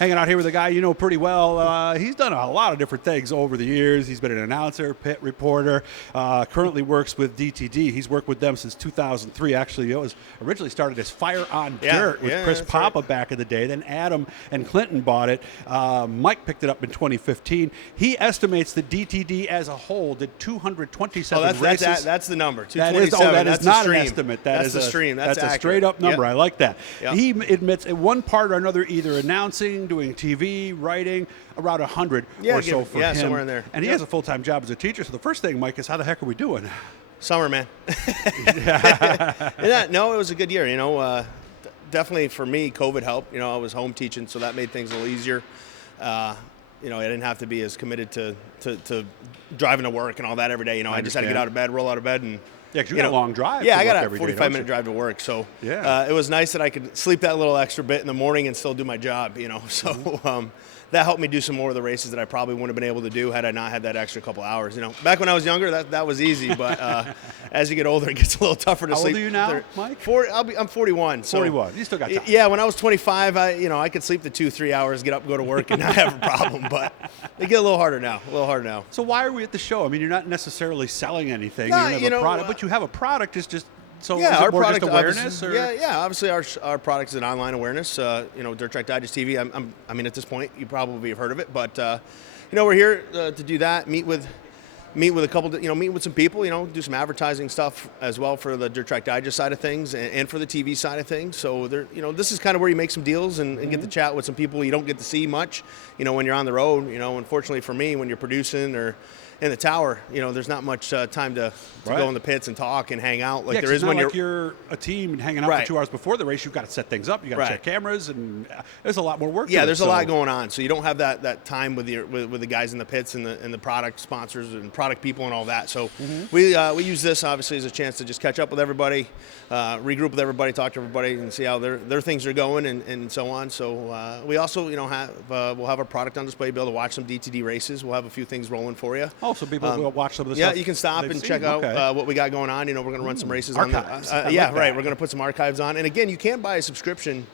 Hanging out here with a guy you know pretty well. He's done a lot of different things over the years. He's been an announcer, pit reporter, currently works with DTD. He's worked with them since 2003. Actually, it was originally started as Fire on Dirt with Chris Papa back in the day. Then Adam and Clinton bought it. Mike picked it up in 2015. He estimates that DTD as a whole did 227 races. That's the number, That 227. is not an estimate. That's the stream. That's a straight up number. Yep. I like that. Yep. He admits in one part or another, either announcing, doing TV, writing, around 100 or so for him. Somewhere in there. And he has a full-time job as a teacher. So the first thing, Mike, is how the heck are we doing? Summer, man. No, it was a good year. Definitely for me, COVID helped. I was home teaching, so that made things a little easier. I didn't have to be as committed to driving to work and all that every day. I just had to get out of bed, roll out of bed, and yeah, because you got a long drive. Yeah, I got a 45-minute drive to work. So yeah. It was nice that I could sleep that little extra bit in the morning and still do my job, So that helped me do some more of the races that I probably wouldn't have been able to do had I not had that extra couple hours. Back when I was younger, that was easy. But as you get older, it gets a little tougher to sleep. How old are you now, Mike? I'm 41. So 41. You still got time. Yeah, when I was 25, I could sleep the 2-3 hours, get up, go to work, and not have a problem. But they get a little harder now. So why are we at the show? I mean, you're not necessarily selling anything. No, you have a product, but you have a product. It's just so yeah, is our it more product just awareness. Or? Yeah. Obviously, our product is an online awareness. Dirt Track Digest TV. At this point, you probably have heard of it, but we're here to do that. Meet with a couple. Meet with some people. Do some advertising stuff as well for the Dirt Track Digest side of things and for the TV side of things. So this is kind of where you make some deals and get to chat with some people you don't get to see much. When you're on the road. Unfortunately for me, when you're producing or in the tower, there's not much time to go in the pits and talk and hang out like there is when you're a team and hanging out for 2 hours before the race. You've got to set things up. You got to check cameras, and there's a lot more work. Yeah, there's a lot going on, so you don't have that time with the guys in the pits and the product sponsors and product people and all that. So we use this obviously as a chance to just catch up with everybody, regroup with everybody, talk to everybody, and see how their things are going and so on. So we also we'll have our product on display, be able to watch some DTD races. We'll have a few things rolling for you. Oh, so people will watch some of the stuff. Yeah, you can stop and check out what we got going on. We're going to run some races archives. on the, We're going to put some archives on. And again, you can buy a subscription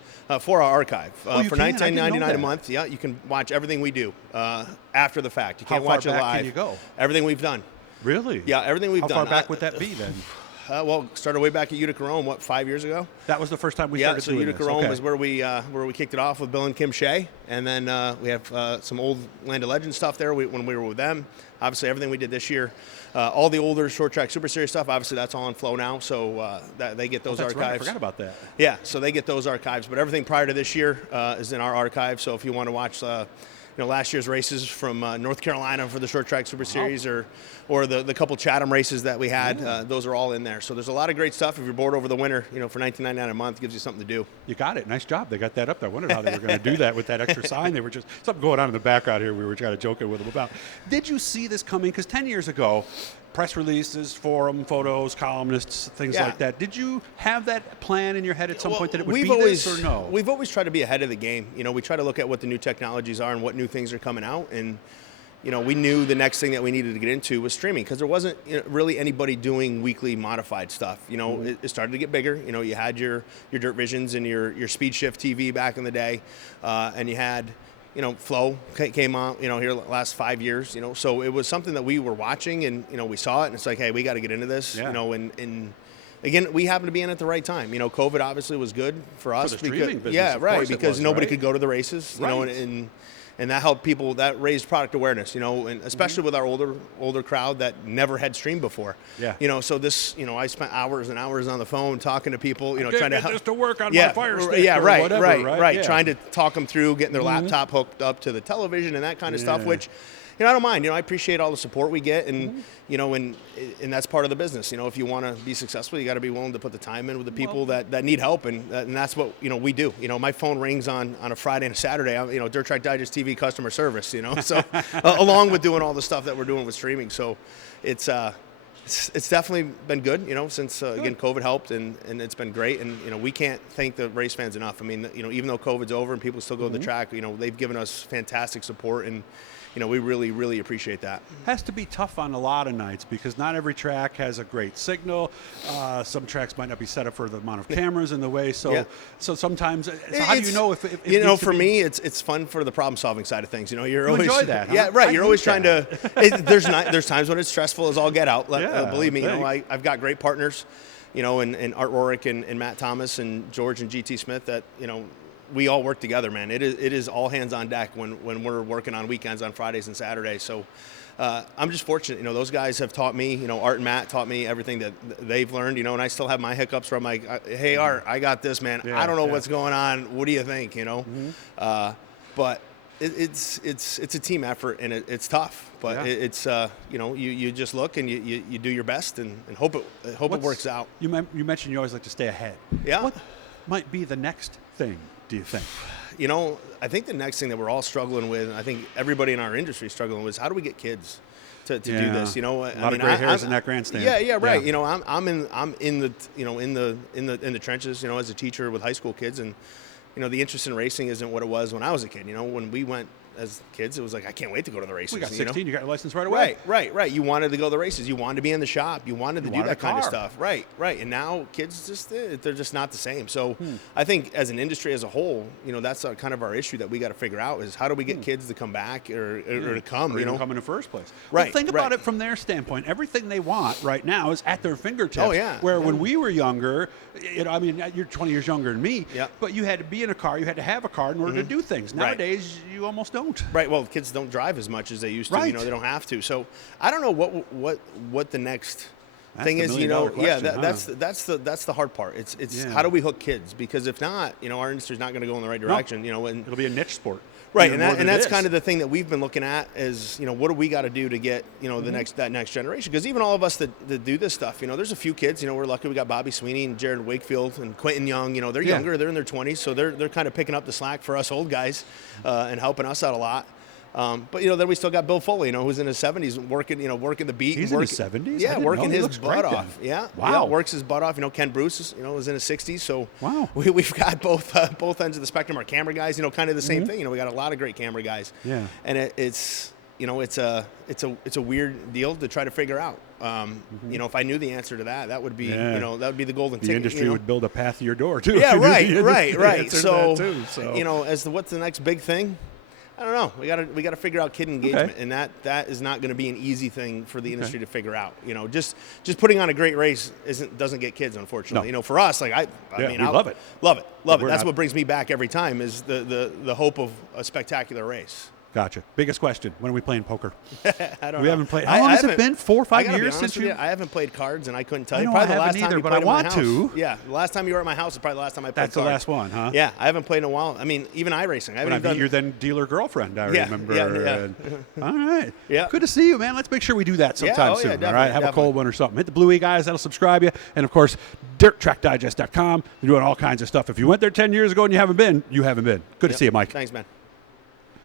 for our archive for $19.99 a month. Yeah, you can watch everything we do after the fact. You can't watch it live. How far back can you go? Everything we've done. Really? Yeah, everything we've done. How far back would that be then? Started way back at Utica Rome, 5 years ago? That was the first time we started doing Utica this. Rome was where we kicked it off with Bill and Kim Shea, and then we have some old Land of Legends stuff there when we were with them. Obviously, everything we did this year, all the older short track Super Series stuff, obviously that's all on flow now, so they get those archives. Right. I forgot about that. Yeah, so they get those archives, but everything prior to this year is in our archive, so if you want to watch last year's races from North Carolina for the short track Super Series or the couple Chatham races that we had, those are all in there. So there's a lot of great stuff. If you're bored over the winter, for $19.99 a month, it gives you something to do. You got it. Nice job. They got that up there. I wondered how they were going to do that with that extra sign. They were just something going on in the background here. We were kind of joking with them about. Did you see this coming? Because 10 years ago, press releases, forum photos, columnists, things like that. Did you have that plan in your head at some point that it would be this or no? We've always tried to be ahead of the game. We try to look at what the new technologies are and what new things are coming out. And, we knew the next thing that we needed to get into was streaming because there wasn't really anybody doing weekly modified stuff. It started to get bigger. You had your Dirt Visions and your Speed Shift TV back in the day, and you had Flow came out, here the last 5 years, so it was something that we were watching and, we saw it and it's like, hey, we got to get into this, and again, we happened to be in at the right time. COVID obviously was good for us. For the streaming business, because nobody could go to the races, and that helped people, that raised product awareness, and especially with our older crowd that never had streamed before. Yeah. So this, I spent hours and hours on the phone talking to people, trying to help. Just to work on my Fire Stick right, whatever, right. Yeah. Trying to talk them through getting their laptop hooked up to the television and that kind of stuff, which, I don't mind. I appreciate all the support we get, and and that's part of the business. If you want to be successful, you got to be willing to put the time in with the people that need help, and that's what we do. My phone rings on a Friday and a Saturday. I'm, Dirt Track Digest TV customer service. So along with doing all the stuff that we're doing with streaming, so it's It's definitely been good, since again COVID helped, and it's been great. And we can't thank the race fans enough. I mean, even though COVID's over and people still go to the track, they've given us fantastic support, and we really, really appreciate that. Has to be tough on a lot of nights because not every track has a great signal. Some tracks might not be set up for the amount of cameras in the way. So sometimes, how do you know if for me, it's fun for the problem-solving side of things. You're always enjoy that. Huh? Yeah, right. You're always trying to. There's times when it's stressful as all get out. Believe me, I've got great partners, in Art Rorick and Matt Thomas and George and GT Smith that we all work together, man. It is all hands on deck when we're working on weekends, on Fridays and Saturdays. So I'm just fortunate. Those guys have taught me. Art and Matt taught me everything that they've learned. And I still have my hiccups where I'm like, hey, Art, I got this, man. Yeah, I don't know what's going on. What do you think? But it's a team effort, and it's tough. But it's you just look and you do your best and hope it works out. You mentioned you always like to stay ahead. Yeah. What might be the next thing, do you think? I think the next thing that we're all struggling with, and I think everybody in our industry is struggling with, is how do we get kids to do this? A lot of gray hairs in that grandstand. Yeah, right. Yeah. I'm in the trenches, as a teacher with high school kids, and the interest in racing isn't what it was when I was a kid. When we went as kids, it was like, I can't wait to go to the races. We got 16, you got your license right away. Right. You wanted to go to the races. You wanted to be in the shop. You wanted to do that kind of stuff. Right. And now kids they're just not the same. So I think as an industry as a whole, that's kind of our issue that we got to figure out is how do we get kids to come back or to come, come in the first place. Right. Well, think about it from their standpoint. Everything they want right now is at their fingertips. Oh, yeah. Where when we were younger, you're 20 years younger than me, but you had to be in a car, you had to have a car in order to do things. Nowadays, you almost don't. Right. Well, kids don't drive as much as they used to. Right. They don't have to. So I don't know what the next thing is. Question, that's the hard part. It's how do we hook kids? Because if not, our industry's not going to go in the right direction. And it'll be a niche sport. Right, and that's kind of the thing that we've been looking at is, what do we got to do to get, that next generation? Because even all of us that do this stuff, there's a few kids, we're lucky we got Bobby Sweeney and Jared Wakefield and Quentin Young, they're younger, they're in their 20s, so they're kind of picking up the slack for us old guys and helping us out a lot. But then we still got Bill Foley, who's in his 70s, working the beat. He's in his 70s. Yeah, working his butt off. Yeah, wow. Works his butt off. Ken Bruce, is in his 60s. So wow, we've got both ends of the spectrum. Our camera guys, kind of the same thing. We got a lot of great camera guys. Yeah, and it's a weird deal to try to figure out. If I knew the answer to that, that would be that would be the golden ticket. The industry would build a path to your door too. Yeah, right. So as to what's the next big thing. I don't know. We got to figure out kid engagement, and that is not going to be an easy thing for the industry to figure out. Just putting on a great race doesn't get kids, unfortunately. No. For us, I love it. Love it. That's what brings me back every time is the hope of a spectacular race. Gotcha. Biggest question: when are we playing poker? I don't know. We haven't played. How long has it been? 4 or 5 years since you? I haven't played cards, and I couldn't tell I you. know Probably I the last haven't time either, you but played I at my want house. to. Yeah, the last time you were at my house is probably the last time I played That's cards. the last one, huh? Yeah, I haven't played in a while. I mean, even iRacing. Your then dealer girlfriend, I remember. Yeah. All right. Yeah. Good to see you, man. Let's make sure we do that sometime soon. All right. Have a cold one or something. Hit the Blue E guys. That'll subscribe you. And of course, DirtTrackDigest.com. We're doing all kinds of stuff. If you went there 10 years ago and you haven't been, you haven't been. Good to see you, Mike. Thanks, man.